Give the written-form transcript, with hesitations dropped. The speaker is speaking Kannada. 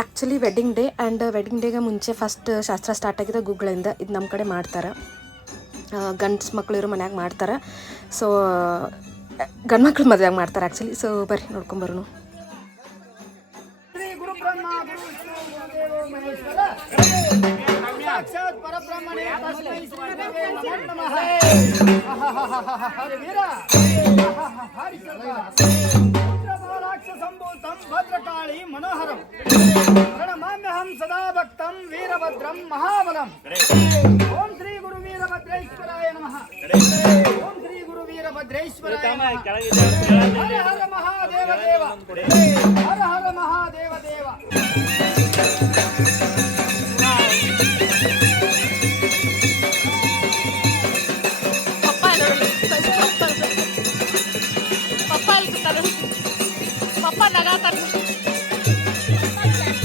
Actually wedding day and wedding ಡೇಗೆ ಮುಂಚೆ ಫಸ್ಟ್ ಶಾಸ್ತ್ರ ಸ್ಟಾರ್ಟ್ ಆಗಿದೆ ಗುಗ್ಗಳಿಂದ. ಇದು ನಮ್ಮ ಕಡೆ ಮಾಡ್ತಾರೆ, ಗಂಡ್ಸು ಮಕ್ಕಳು ಇರೋ ಮನ್ಯಾಗ ಮಾಡ್ತಾರೆ. ಸೊ ಗಂಡು ಮಕ್ಳು ಮದುವೆಯಾಗ ಮಾಡ್ತಾರೆ ಆ್ಯಕ್ಚುಲಿ. ಸೊ ಬರ್ರಿ ನೋಡ್ಕೊಂಬರೋಣ. ಭದ್ರಕಾಳಿ ಮನೋಹರಂ ಪ್ರಣಮಾಮ್ಯಹಂ ಸದಾ ಭಕ್ತಂ ವೀರಭದ್ರಂ ಮಹಾಬಲಂ. ಓಂ ಶ್ರೀ ಗುರು ವೀರಭದ್ರೇಶ್ವರಾಯ ನಮಃ. ಓಂ ಶ್ರೀ ಗುರು ವೀರಭದ್ರೇಶ್ವರಾಯ ನಮಃ. ಹರ ಹರ ಮಹಾದೇವ ದೇವ, ಹರ ಹರ ಮಹಾದೇವ ದೇವ.